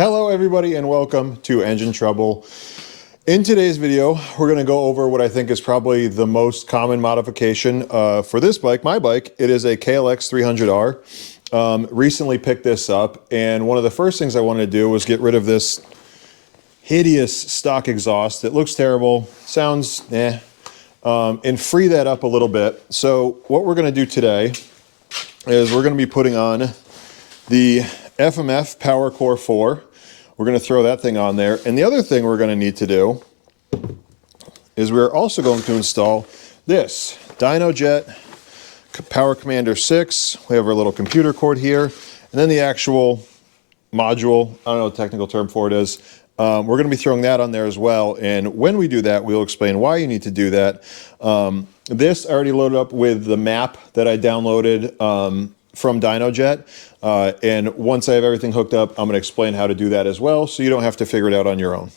Hello everybody and welcome to Engine Trouble. In today's video, we're going to go over what I think is probably the most common modification for this bike, my bike. It is a KLX 300R. Recently picked this up, and one of the first things I wanted to do was get rid of this hideous stock exhaust. It looks terrible, sounds and free that up a little bit. So what we're going to do today is we're going to be putting on the FMF Power Core 4. We're going to throw that thing on there. And the other thing we're going to need to do is we're also going to install this Dynojet Power Commander 6. We have our little computer cord here. And then the actual module, I don't know what the technical term for it is. We're going to be throwing that on there as well. And when we do that, we'll explain why you need to do that. This I already loaded up with the map that I downloaded from Dynojet. And once I have everything hooked up, I'm going to explain how to do that as well, so you don't have to figure it out on your own.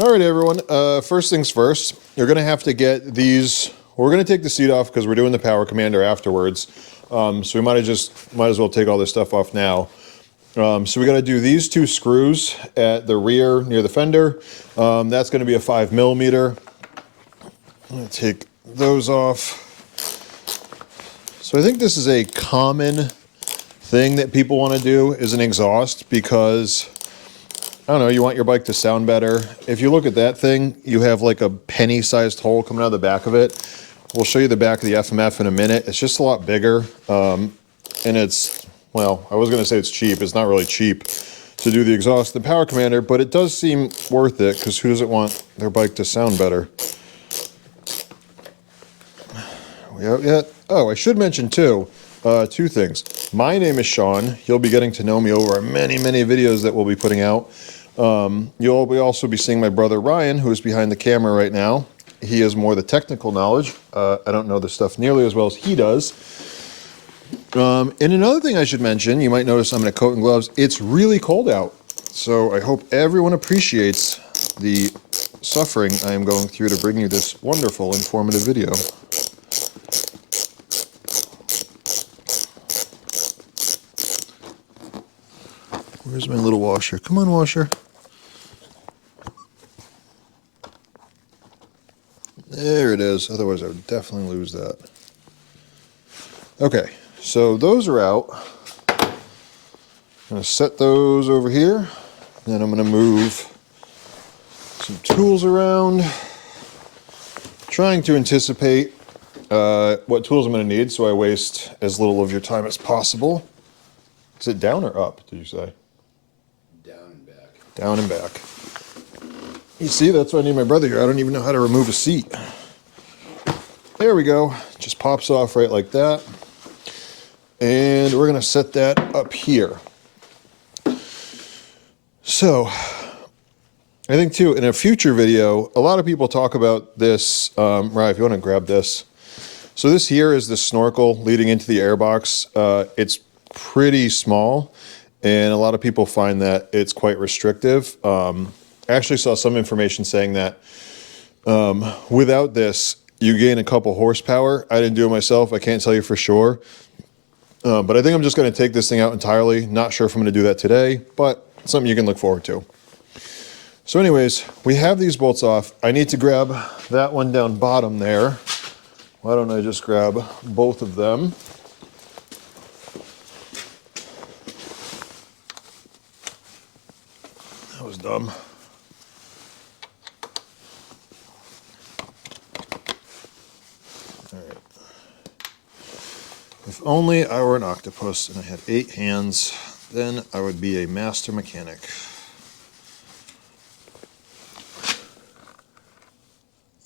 All right, everyone. First things first, you're going to have to get these. We're going to take the seat off because we're doing the Power Commander afterwards. So we might as well take all this stuff off now. So we got to do these two screws at the rear near the fender. That's going to be a 5mm. I'm going to take those off. So I think this is a common thing that people want to do is an exhaust because, I don't know, you want your bike to sound better. If you look at that thing, you have like a penny-sized hole coming out of the back of it. We'll show you the back of the FMF in a minute. It's just a lot bigger, and it's, well, I was going to say it's cheap. It's not really cheap to do the exhaust, the Power Commander, but it does seem worth it because who doesn't want their bike to sound better? Are we out yet? Oh, I should mention too, two things. My name is Sean. You'll be getting to know me over many, many videos that we'll be putting out. You'll also be seeing my brother Ryan, who is behind the camera right now. He has more of the technical knowledge. I don't know the stuff nearly as well as he does. And another thing I should mention, you might notice I'm in a coat and gloves. It's really cold out. So I hope everyone appreciates the suffering I am going through to bring you this wonderful, informative video. Where's my little washer? Come on, washer. There it is. Otherwise, I would definitely lose that. Okay, so those are out. I'm going to set those over here. Then I'm going to move some tools around. Trying to anticipate what tools I'm going to need so I waste as little of your time as possible. Is it down or up, did you say? Down and back. You see, that's why I need my brother here. I don't even know how to remove a seat. There we go. Just pops off right like that. And we're going to set that up here. So, I think too, in a future video, a lot of people talk about this. Right, if you want to grab this. So this here is the snorkel leading into the airbox. It's pretty small. And a lot of people find that it's quite restrictive. I actually saw some information saying that without this, you gain a couple horsepower. I didn't do it myself. I can't tell you for sure. But I think I'm just going to take this thing out entirely. Not sure if I'm going to do that today, but something you can look forward to. So anyways, we have these bolts off. I need to grab that one down bottom there. Why don't I just grab both of them? That was dumb. All right. If only I were an octopus and I had 8 hands, then I would be a master mechanic.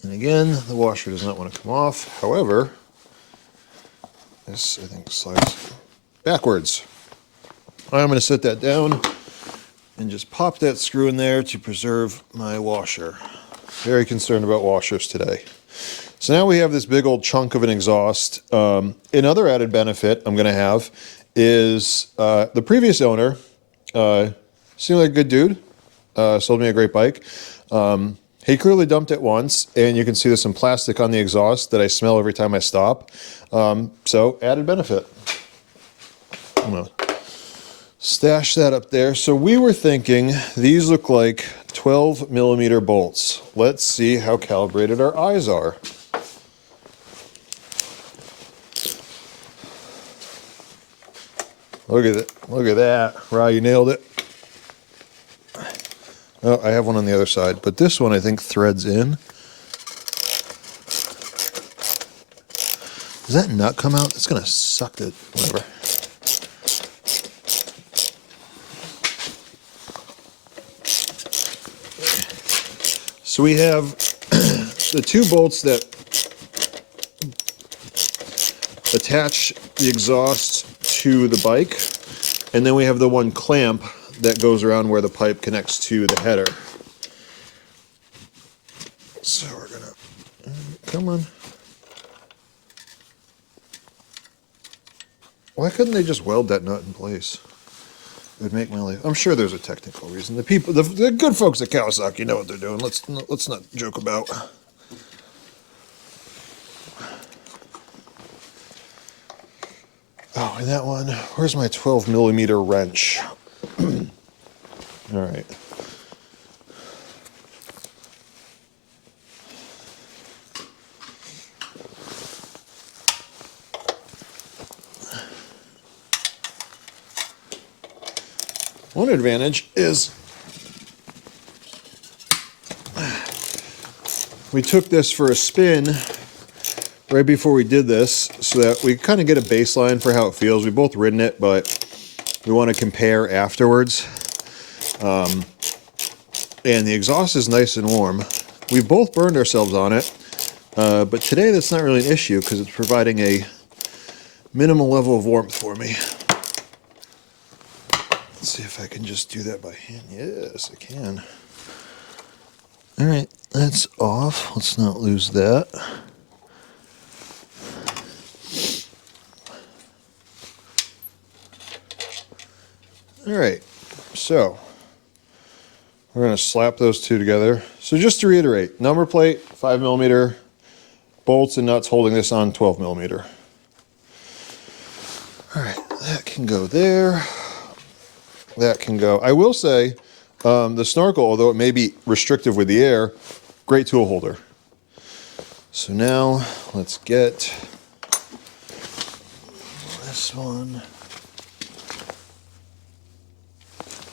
And again, the washer does not want to come off. However, this, I think, slides backwards. I'm going to set that down and just pop that screw in there to preserve my washer. Very concerned about washers today. So now we have this big old chunk of an exhaust. Another added benefit I'm going to have is the previous owner seemed like a good dude, sold me a great bike. He clearly dumped it once, and you can see there's some plastic on the exhaust that I smell every time I stop. So added benefit. I'm gonna Stash that up there. So we were thinking these look like 12 millimeter bolts. Let's see how calibrated our eyes are. Look at it. Look at that. Rye, you nailed it. Oh, I have one on the other side, but this one I think threads in. Does that nut come out? It's gonna suck it. Whatever. So we have the two bolts that attach the exhaust to the bike, and then we have the one clamp that goes around where the pipe connects to the header. So we're gonna, come on. Why couldn't they just weld that nut in place? It would make my life. I'm sure there's a technical reason. The people, the good folks at Kawasaki know what they're doing. Let's not joke about. Oh, and that one. Where's my 12 millimeter wrench? All right. One advantage is we took this for a spin right before we did this so that we kind of get a baseline for how it feels. We've both ridden it, but we want to compare afterwards. And the exhaust is nice and warm. We've both burned ourselves on it, but today that's not really an issue because it's providing a minimal level of warmth for me. Let's see if I can just do that by hand. Yes, I can. All right, that's off. Let's not lose that. All right, so we're going to slap those two together. So just to reiterate, number plate, 5 millimeter, bolts and nuts holding this on 12 millimeter. All right, that can go there. That can go. I will say the Snorkel, although it may be restrictive with the air, great tool holder. So now let's get this one.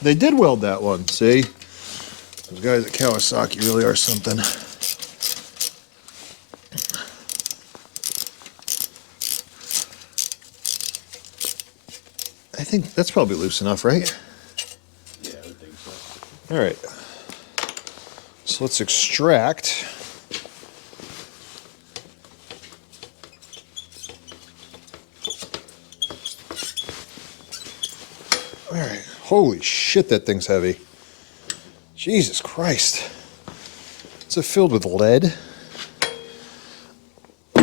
They did weld that one, see? Those guys at Kawasaki really are something. I think that's probably loose enough, right? Yeah, I would think so. All right. So let's extract. All right. Holy shit, that thing's heavy. Jesus Christ. Is it filled with lead? All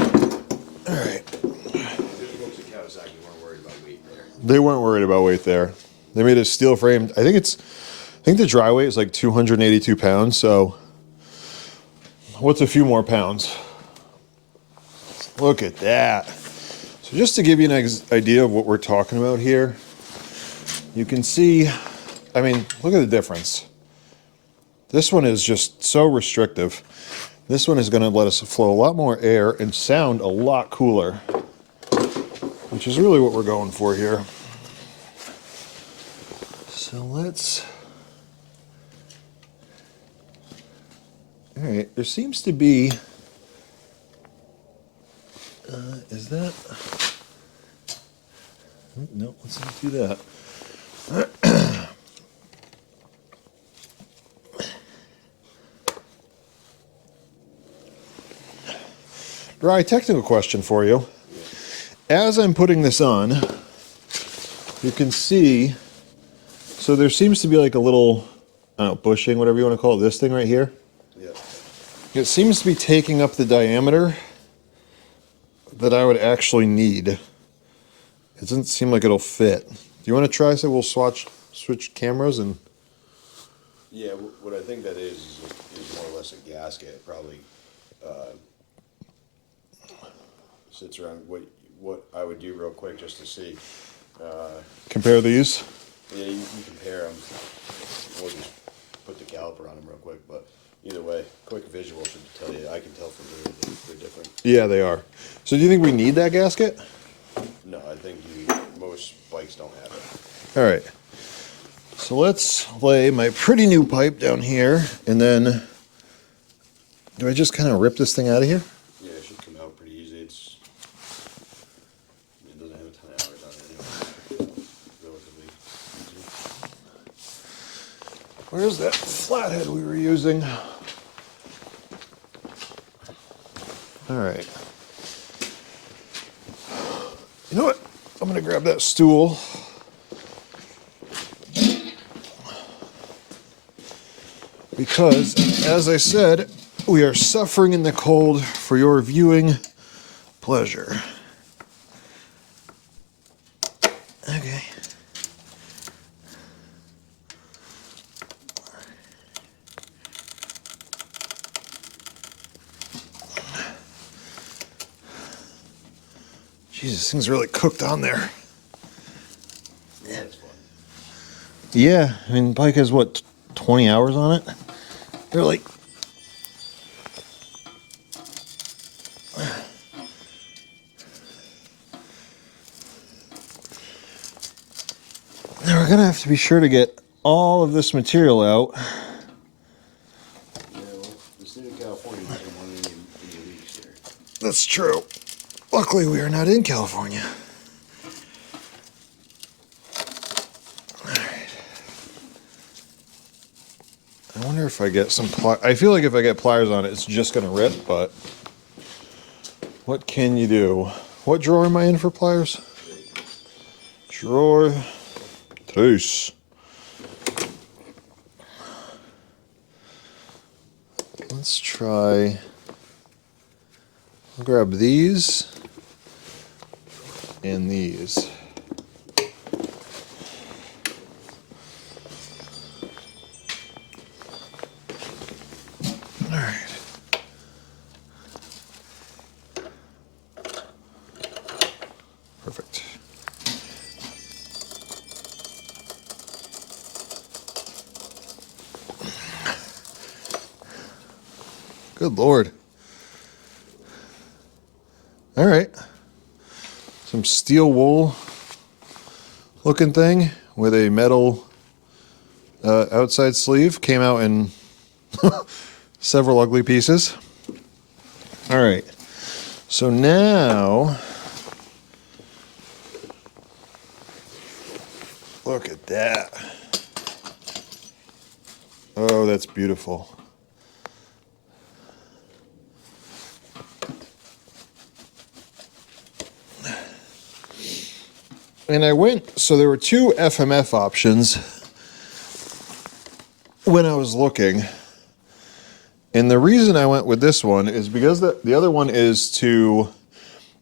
right. They weren't worried about weight there. They made a steel frame. I think the dry weight is like 282 pounds. So what's a few more pounds? Look at that. So just to give you an idea of what we're talking about here, you can see, I mean, look at the difference. This one is just so restrictive. This one is going to let us flow a lot more air and sound a lot cooler, which is really what we're going for here. So let's, all right, there seems to be, is that, no, let's not do that. Right, technical question for you. As I'm putting this on, you can see, so there seems to be like a little, I don't know, bushing, whatever you want to call it, this thing right here. Yeah. It seems to be taking up the diameter that I would actually need. It doesn't seem like it'll fit. Do you want to try so we'll switch cameras and... Yeah, what I think that is more or less a gasket. It probably sits around what I would do real quick just to see. Compare these? Yeah, Yeah, they are. So do you think we need that gasket? No, I think most bikes don't have it. All right. So let's lay my pretty new pipe down here, and then do I just kind of rip this thing out of here? Yeah, it should come out pretty easy. It doesn't have a ton of hours on it anyway. Relatively easy. Where's that flathead we were using? All right. You know what? I'm gonna grab that stool. Because, as I said, we are suffering in the cold for your viewing pleasure. Okay. Jesus, this thing's really cooked on there. Yeah, it's fun. Yeah, I mean, bike has what, 20 hours on it? They're like. Now we're gonna have to be sure to get all of this material out. Yeah, well, the state of California doesn't want any leaks here. That's true. Luckily, we are not in California. All right. I wonder if I get some I feel like if I get pliers on it, it's just gonna rip, but what can you do? What drawer am I in for pliers? Drawer 2. Let's try. I'll grab these and these. All right. Perfect. Good Lord. All right. Some steel wool looking thing with a metal outside sleeve. Came out in several ugly pieces. All right. So now, look at that. Oh, that's beautiful. And I went, so there were 2 FMF options when I was looking. And the reason I went with this one is because the other one is to,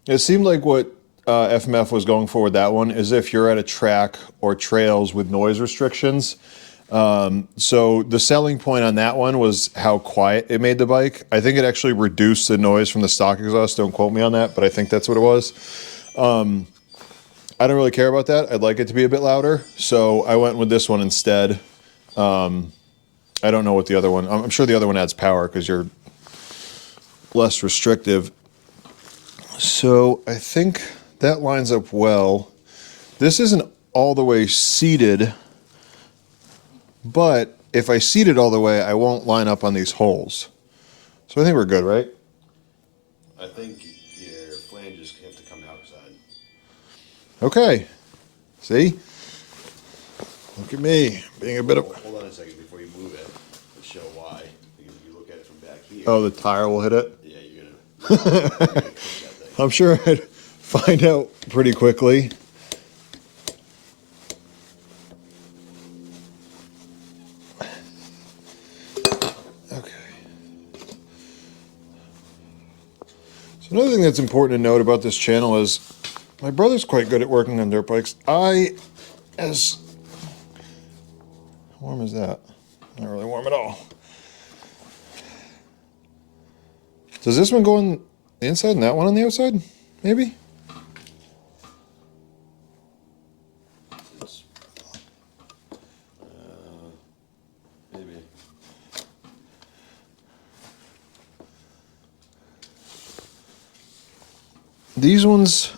it seemed like what FMF was going for with that one is if you're at a track or trails with noise restrictions. So the selling point on that one was how quiet it made the bike. I think it actually reduced the noise from the stock exhaust. Don't quote me on that, but I think that's what it was. I don't really care about that. I'd like it to be a bit louder. So I went with this one instead. I don't know what the other one, I'm sure the other one adds power because you're less restrictive. So I think that lines up well. This isn't all the way seated, but if I seat it all the way, I won't line up on these holes. So I think we're good, right? I think your flanges have to come outside. Okay. See? Look at me, being a bit of... Hold on a second before you move it to show why. Because if you look at it from back here. Oh, the tire will hit it? Yeah, you're gonna cook that thing. I'm sure I'd find out pretty quickly. Okay. So another thing that's important to note about this channel is my brother's quite good at working on dirt bikes. As warm as that? Not really warm at all. Does this one go on the inside and that one on the outside? Maybe? It's, maybe. these ones,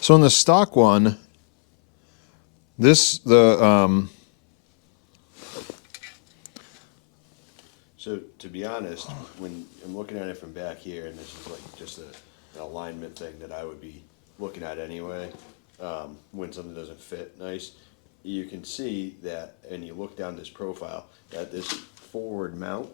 so in the stock one, So to be honest, when I'm looking at it from back here, and this is like just an alignment thing that I would be looking at anyway, when something doesn't fit nice, you can see that, and you look down this profile, that this forward mount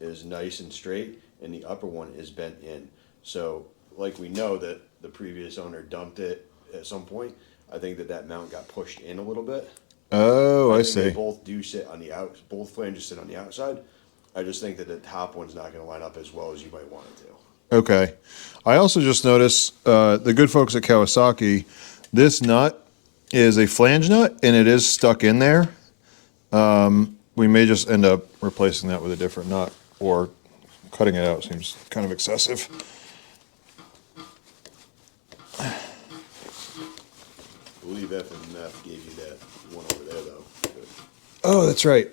is nice and straight, and the upper one is bent in. So, like we know that the previous owner dumped it at some point, I think that that mount got pushed in a little bit. oh, I think see. They both do sit on the out. Both flanges sit on the outside. I just think that the top one's not going to line up as well as you might want it to. Okay. I also just noticed the good folks at Kawasaki, this nut is a flange nut and it is stuck in there. We may just end up replacing that with a different nut, or cutting it out seems kind of excessive. I believe F&F gave you that one over there, though. But Oh, that's right.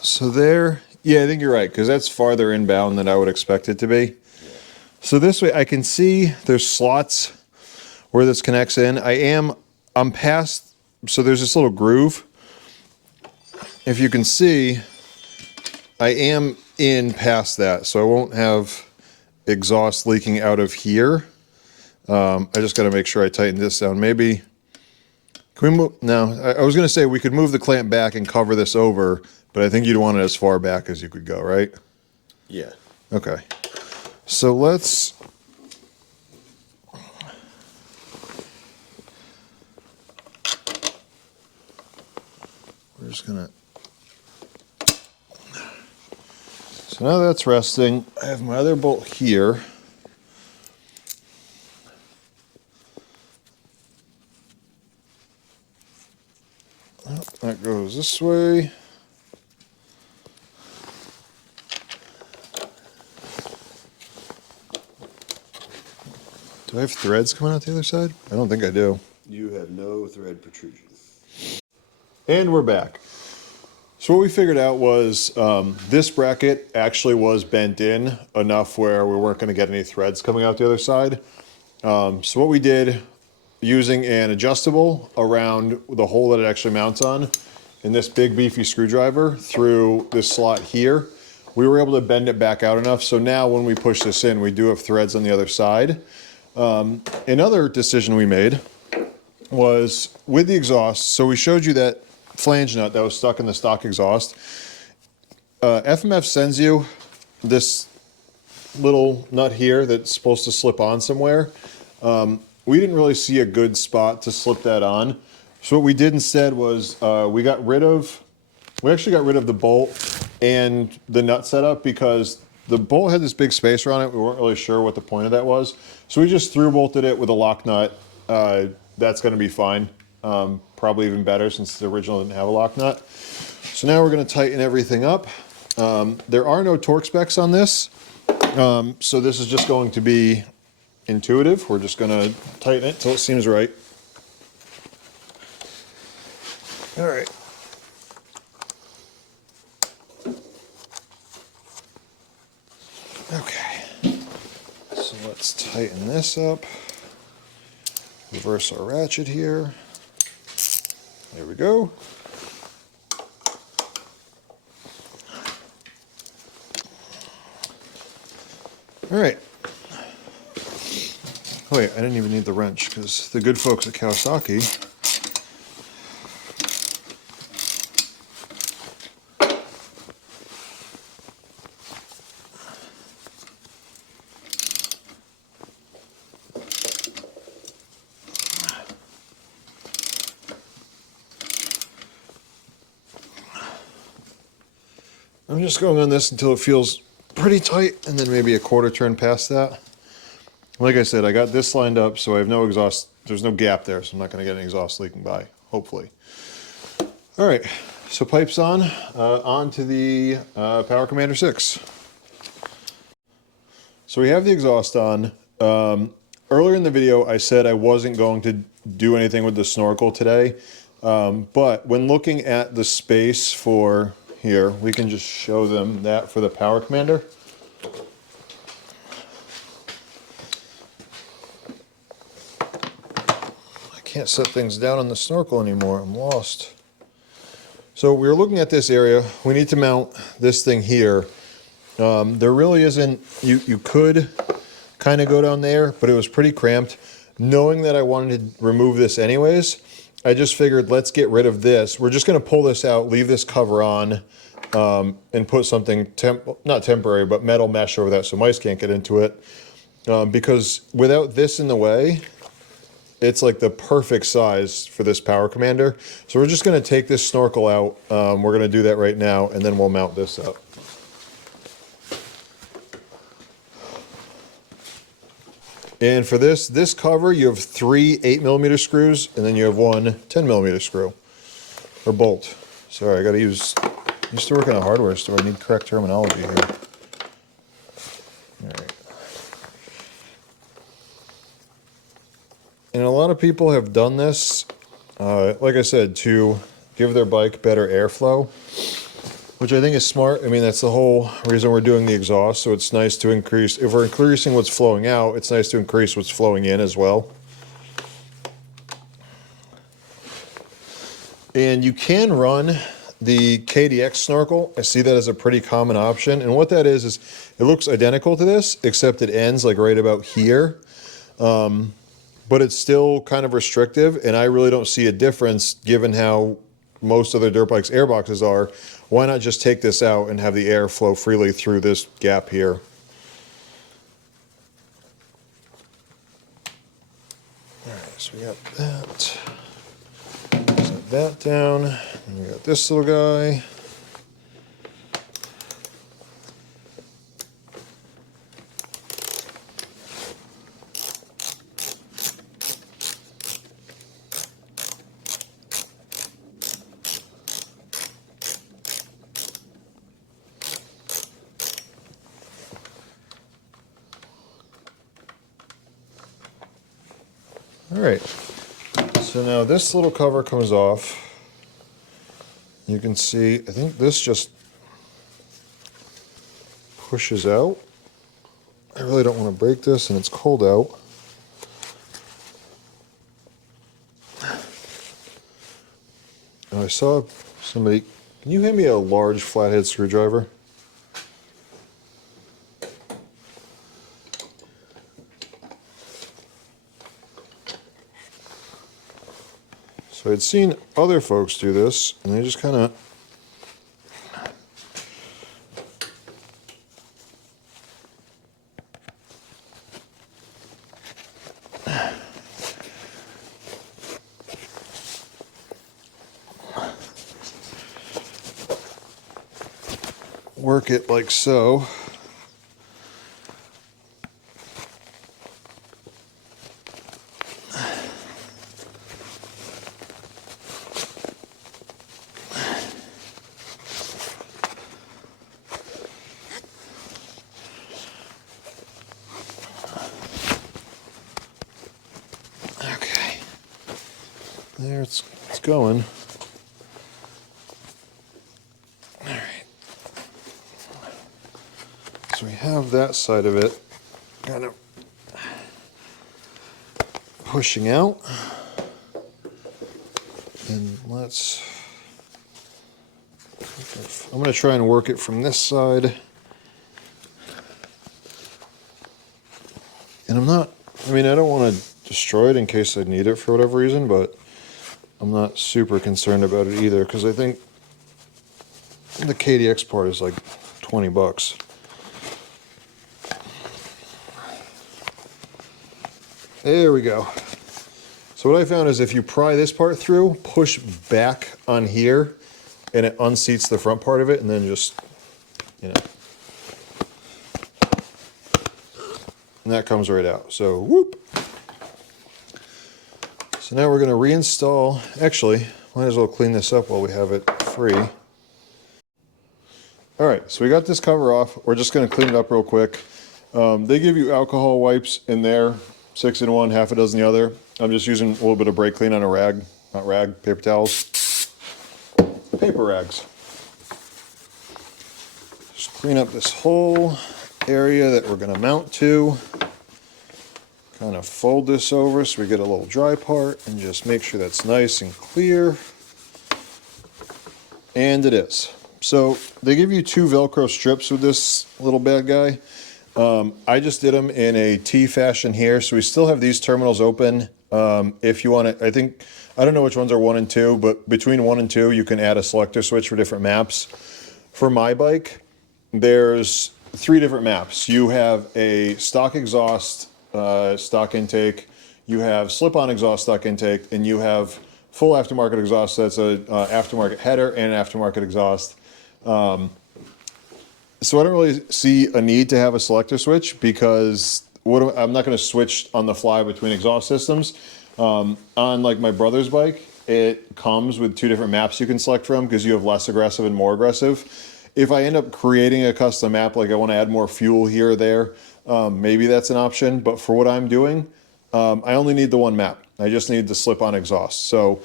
So there, yeah, I think you're right, because that's farther inbound than I would expect it to be. yeah. So this way I can see there's slots where this connects in. I'm past, so there's this little groove. If you can see, I am in past that, so I won't have exhaust leaking out of here. I just got to make sure I tighten this down. Maybe, can we move? No, I was going to say we could move the clamp back and cover this over, but I think you'd want it as far back as you could go, right? Yeah. Okay. So let's, we're just going to, so now that's resting. I have my other bolt here. That goes this way. Do I have threads coming out the other side? I don't think I do. You have no thread protrusion. And we're back. So what we figured out was this bracket actually was bent in enough where we weren't going to get any threads coming out the other side. So what we did, using an adjustable around the hole that it actually mounts on, and this big beefy screwdriver through this slot here, we were able to bend it back out enough. So now when we push this in, we do have threads on the other side. Another decision we made was with the exhaust. So we showed you that flange nut that was stuck in the stock exhaust. FMF sends you this little nut here that's supposed to slip on somewhere. We didn't really see a good spot to slip that on. So what we did instead was we actually got rid of the bolt and the nut setup, because the bolt had this big spacer on it. We weren't really sure what the point of that was. So we just through bolted it with a lock nut. That's going to be fine. Probably even better since the original didn't have a lock nut. So now we're going to tighten everything up. There are no torque specs on this. So this is just going to be intuitive. We're just going to tighten it till it seems right. All right. Okay. So let's tighten this up. Reverse our ratchet here. There we go. All right. Oh wait, I didn't even need the wrench because the good folks at Kawasaki I'm just going on this until it feels pretty tight, and then maybe a quarter turn past that. Like I said, I got this lined up so I have no exhaust. There's no gap there, so I'm not going to get any exhaust leaking by, hopefully. All right, so pipes on. On to the Power Commander 6. So we have the exhaust on. Earlier in the video, I said I wasn't going to do anything with the Snorkel today, but when looking at the space for, here, we can just show them that for the Power Commander. I can't set things down on the Snorkel anymore. I'm lost. So we were looking at this area. We need to mount this thing here. There really isn't, you could kind of go down there, but it was pretty cramped. Knowing that I wanted to remove this anyways, I just figured let's get rid of this. We're just going to pull this out, leave this cover on, and put something, not temporary, but metal mesh over that so mice can't get into it. Because without this in the way, it's like the perfect size for this Power Commander. So we're just going to take this Snorkel out. We're going to do that right now, and then we'll mount this up. And for this cover, you have 3 8mm screws, and then you have one 10mm screw, or bolt. Sorry, I used to work in a hardware store. I need correct terminology here. All right. And a lot of people have done this, like I said, to give their bike better airflow, which I think is smart. I mean, that's the whole reason we're doing the exhaust. So it's nice to increase, if we're increasing what's flowing out, it's nice to increase what's flowing in as well. And you can run the KLX Snorkel. I see that as a pretty common option. And what that is it looks identical to this, except it ends like right about here. But it's still kind of restrictive, and I really don't see a difference given how most other dirt bikes' air boxes are. Why not just take this out and have the air flow freely through this gap here? All right, so we got that. Set that down. And we got this little guy. All right, so now this little cover comes off. You can see, I think this just pushes out. I really don't want to break this, and it's cold out. And I saw somebody, can you hand me a large flathead screwdriver? So I'd seen other folks do this, and they just kind of work it like so. There it's going. All right. So we have that side of it kind of pushing out. And let's, I'm going to try and work it from this side. And I'm not, I mean, I don't want to destroy it in case I need it for whatever reason, but I'm not super concerned about it either, because I think the KLX part is like 20 bucks. There we go. So what I found is if you pry this part through, push back on here, and it unseats the front part of it, and then just, you know, and that comes right out. So whoop. So now we're going to reinstall, actually, might as well clean this up while we have it free. All right, so we got this cover off. We're just going to clean it up real quick. They give you alcohol wipes in there, 6 in one, half a dozen the other. I'm just using a little bit of brake clean on a rag, not rag, paper towels. Paper rags. clean up this whole area that we're going to mount to. Kind of fold this over so we get a little dry part and just make sure that's nice and clear. And it is. So they give you 2 Velcro strips with this little bad guy. I just did them in a T fashion here, so we still have these terminals open. If you want to, I don't know which ones are 1 and 2, but between 1 and 2, you can add a selector switch for different maps. For my bike, there's 3 different maps. You have a stock exhaust stock intake, you have slip-on exhaust stock intake, and you have full aftermarket exhaust. That's a aftermarket header and an aftermarket exhaust. So I don't really see a need to have a selector switch because I'm not going to switch on the fly between exhaust systems. On like my brother's bike, it comes with 2 different maps you can select from because you have less aggressive and more aggressive. If I end up creating a custom map, like I want to add more fuel here or there, maybe that's an option. But for what I'm doing, I only need the 1 map. I just need the slip-on exhaust. So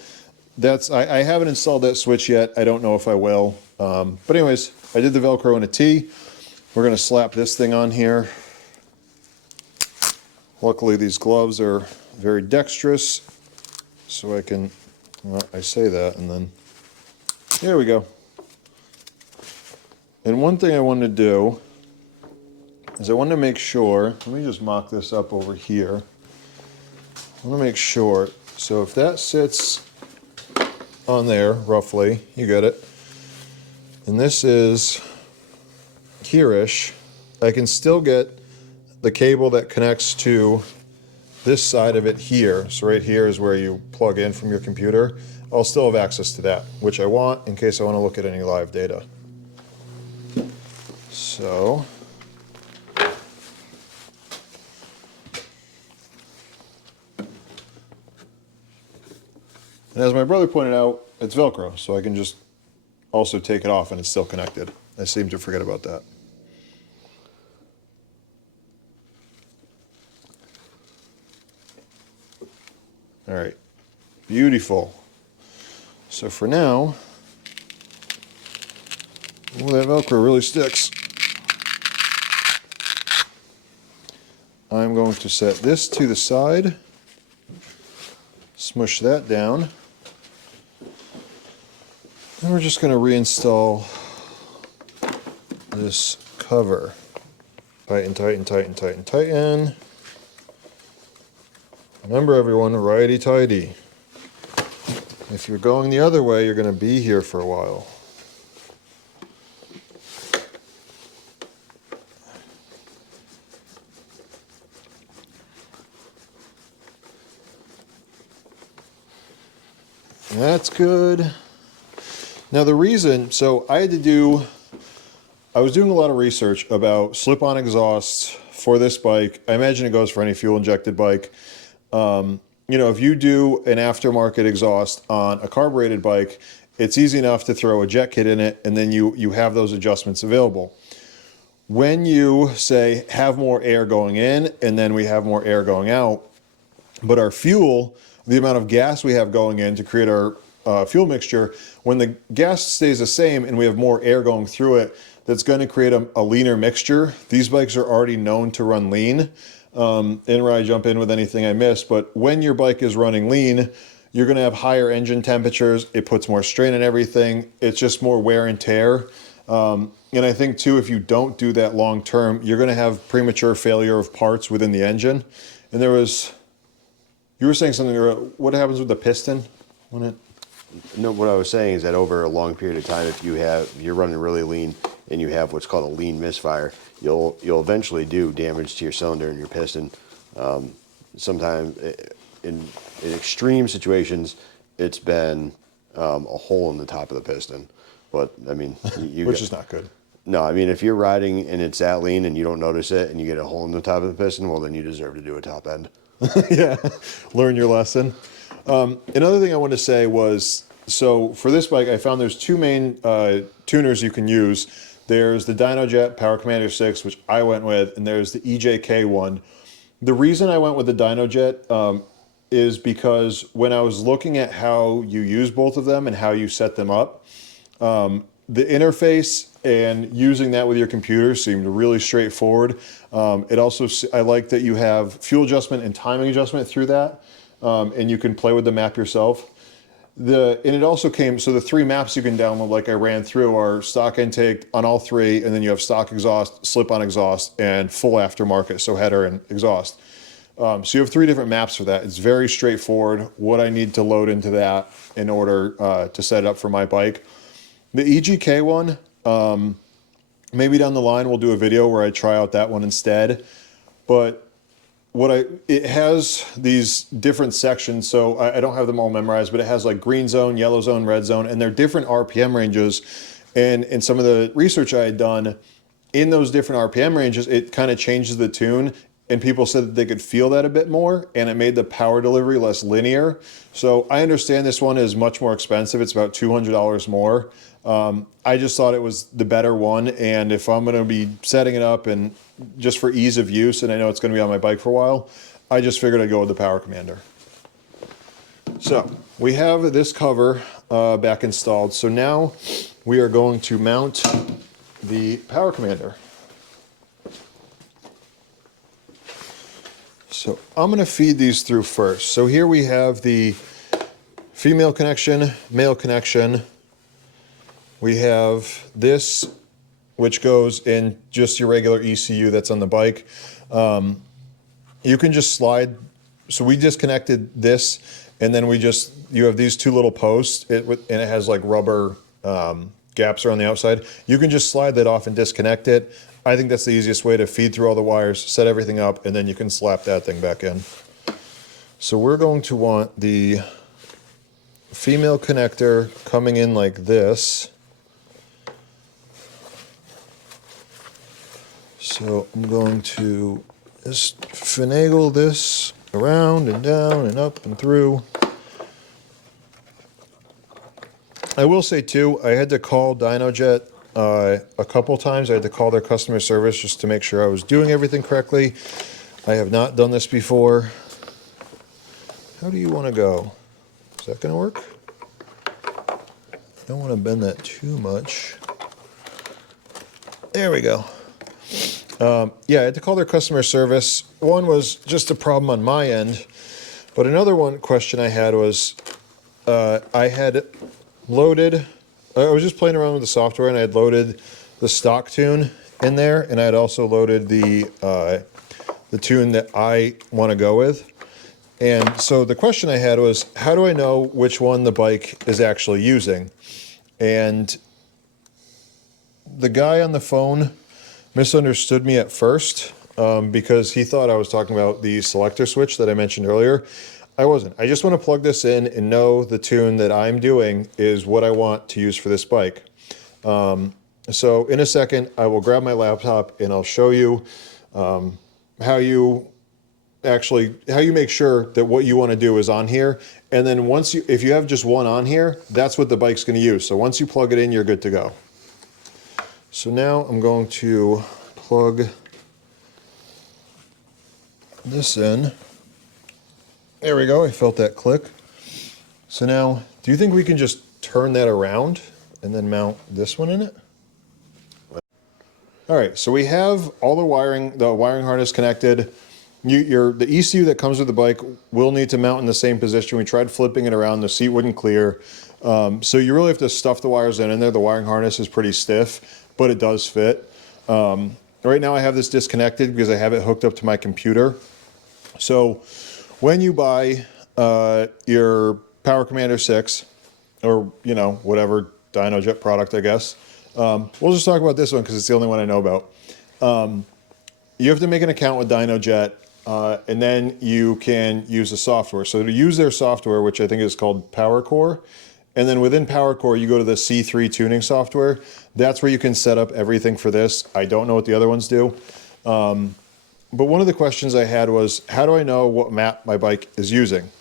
I haven't installed that switch yet. I don't know if I will. But anyways, I did the Velcro in a T. We're going to slap this thing on here. Luckily, these gloves are very dexterous, so I can, well, I say that, and then, there we go. And one thing I wanted to do is I wanted to make sure, let me just mock this up over here. I want to make sure, so if that sits on there, roughly, you get it, and this is here-ish, I can still get the cable that connects to this side of it here. So right here is where you plug in from your computer. I'll still have access to that, which I want in case I want to look at any live data. So, and as my brother pointed out, it's Velcro, so I can just also take it off and it's still connected. I seem to forget about that. All right, beautiful. So for now, oh, that Velcro really sticks. I'm going to set this to the side, smush that down, and we're just going to reinstall this cover. Tighten, tighten, tighten, tighten, tighten. Remember everyone, righty-tighty. If you're going the other way, you're going to be here for a while. That's good. Now the reason, so I was doing a lot of research about slip-on exhausts for this bike. I imagine it goes for any fuel-injected bike. You know, if you do an aftermarket exhaust on a carbureted bike, it's easy enough to throw a jet kit in it and then you have those adjustments available. When you say have more air going in and then we have more air going out, but our fuel, the amount of gas we have going in to create our fuel mixture, when the gas stays the same and we have more air going through it, that's going to create a leaner mixture. These bikes are already known to run lean. And where I jump in with anything I miss, but when your bike is running lean, you're going to have higher engine temperatures. It puts more strain on everything. It's just more wear and tear. And I think too, if you don't do that long term, you're going to have premature failure of parts within the engine. And you were saying something, what happens with the piston when it? No, what I was saying is that over a long period of time, if you're running really lean and you have what's called a lean misfire, you'll eventually do damage to your cylinder and your piston. Sometimes in extreme situations, it's been a hole in the top of the piston. But I mean, which is not good. No, I mean, if you're riding and it's that lean and you don't notice it and you get a hole in the top of the piston, well, then you deserve to do a top end. Yeah, learn your lesson. Another thing I wanted to say was, so for this bike, I found there's 2 main tuners you can use. There's the Dynojet Power Commander 6, which I went with, and there's the EJK one. The reason I went with the Dynojet is because when I was looking at how you use both of them and how you set them up, the interface and using that with your computer seemed really straightforward. It also, I like that you have fuel adjustment and timing adjustment through that, and you can play with the map yourself. And it also came, so the 3 maps you can download, like I ran through, are stock intake on all 3, and then you have stock exhaust, slip-on exhaust, and full aftermarket, so header and exhaust. So you have 3 different maps for that. It's very straightforward what I need to load into that in order to set it up for my bike. The EGK one, maybe down the line we'll do a video where I try out that one instead. But it has these different sections, so I don't have them all memorized, but it has like green zone, yellow zone, red zone, and they're different RPM ranges. And in some of the research I had done, in those different RPM ranges, it kind of changes the tune, and people said that they could feel that a bit more, and it made the power delivery less linear. So I understand this one is much more expensive. It's about $200 more. I just thought it was the better one, and if I'm going to be setting it up and just for ease of use, and I know it's going to be on my bike for a while, I just figured I'd go with the Power Commander. So we have this cover back installed. So now we are going to mount the Power Commander. So I'm going to feed these through first. So here we have the female connection, male connection. We have this, which goes in just your regular ECU that's on the bike. You can just slide. So we disconnected this, and then you have these 2 little posts, and it has like rubber gaps around the outside. You can just slide that off and disconnect it. I think that's the easiest way to feed through all the wires, set everything up, and then you can slap that thing back in. So we're going to want the female connector coming in like this. So I'm going to just finagle this around and down and up and through. I will say too, I had to call Dynojet a couple times. I had to call their customer service just to make sure I was doing everything correctly. I have not done this before. How do you want to go? Is that going to work? Don't want to bend that too much. There we go. Yeah, I had to call their customer service. One was just a problem on my end, but another question I had was I had loaded, I was just playing around with the software, and I had loaded the stock tune in there, and I had also loaded the tune that I want to go with. And so the question I had was, how do I know which one the bike is actually using? And the guy on the phone misunderstood me at first because he thought I was talking about the selector switch that I mentioned earlier. I wasn't. I just want to plug this in and know the tune that I'm doing is what I want to use for this bike. So in a second, I will grab my laptop and I'll show you how you make sure that what you want to do is on here. And then if you have just one on here, that's what the bike's going to use. So once you plug it in, you're good to go. So now I'm going to plug this in. There we go, I felt that click. So now, do you think we can just turn that around and then mount this one in it? All right, so we have all the wiring harness connected. The ECU that comes with the bike will need to mount in the same position. We tried flipping it around, the seat wouldn't clear. So you really have to stuff the wires in there. The wiring harness is pretty stiff, but it does fit. Right now I have this disconnected because I have it hooked up to my computer. So when you buy your Power Commander 6, or whatever Dynojet product, I guess, we'll just talk about this one because it's the only one I know about. You have to make an account with Dynojet, and then you can use the software. So to use their software, which I think is called PowerCore, and then within PowerCore, you go to the C3 tuning software. That's where you can set up everything for this. I don't know what the other ones do. But one of the questions I had was, how do I know what map my bike is using?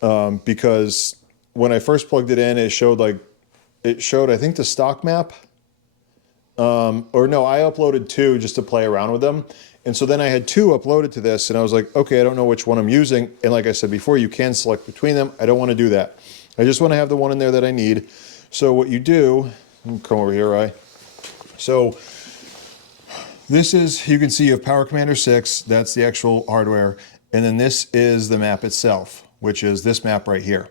Because when I first plugged it in, it showed, I think, the stock map. Or no, I uploaded 2 just to play around with them. And so then I had 2 uploaded to this, and I was like, okay, I don't know which one I'm using. And like I said before, you can select between them. I don't want to do that. I just want to have the one in there that I need. So what you do Come over here, Rye. So this is, you can see you have Power Commander 6, that's the actual hardware, and then this is the map itself, which is this map right here.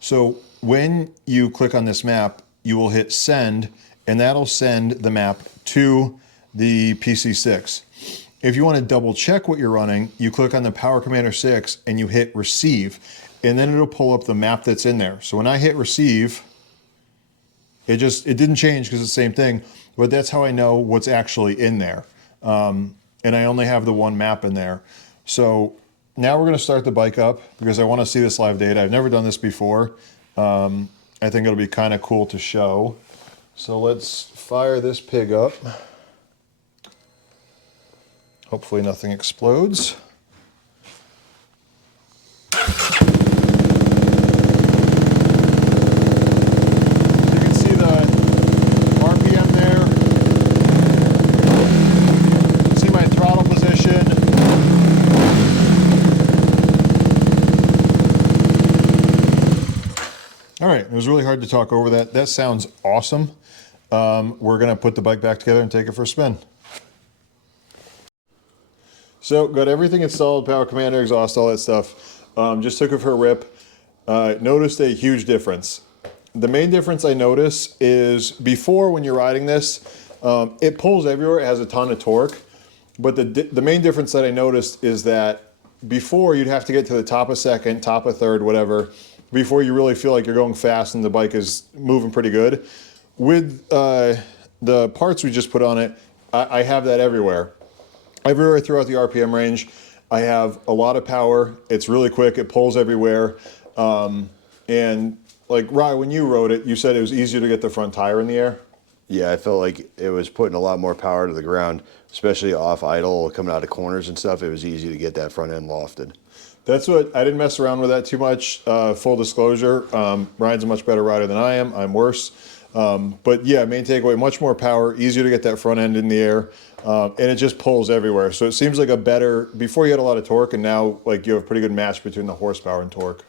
So when you click on this map, you will hit send, and that'll send the map to the PC6. If you want to double check what you're running, you click on the Power Commander 6 and you hit receive, and then it'll pull up the map that's in there. So when I hit receive, it didn't change because it's the same thing, but that's how I know what's actually in there. And I only have the one map in there. So now we're going to start the bike up because I want to see this live data. I've never done this before. I think it'll be kind of cool to show. So let's fire this pig up. Hopefully nothing explodes. All right, it was really hard to talk over that. That sounds awesome. We're gonna put the bike back together and take it for a spin. So got everything installed, Power Commander, exhaust, all that stuff. Just took it for a rip. Noticed a huge difference. The main difference I notice is before when you're riding this, it pulls everywhere, it has a ton of torque. But the main difference that I noticed is that before you'd have to get to the top of second, top of third, whatever, before you really feel like you're going fast and the bike is moving pretty good. With the parts we just put on it, I have that everywhere. Everywhere throughout the RPM range, I have a lot of power. It's really quick, it pulls everywhere. And like, Rye, when you rode it, you said it was easier to get the front tire in the air? Yeah, I felt like it was putting a lot more power to the ground, especially off idle, coming out of corners and stuff. It was easy to get that front end lofted. That's what, I didn't mess around with that too much. Full disclosure, Ryan's a much better rider than I am. I'm worse. But yeah, main takeaway, much more power, easier to get that front end in the air, and it just pulls everywhere. So it seems like a better, before you had a lot of torque, and now like you have a pretty good match between the horsepower and torque.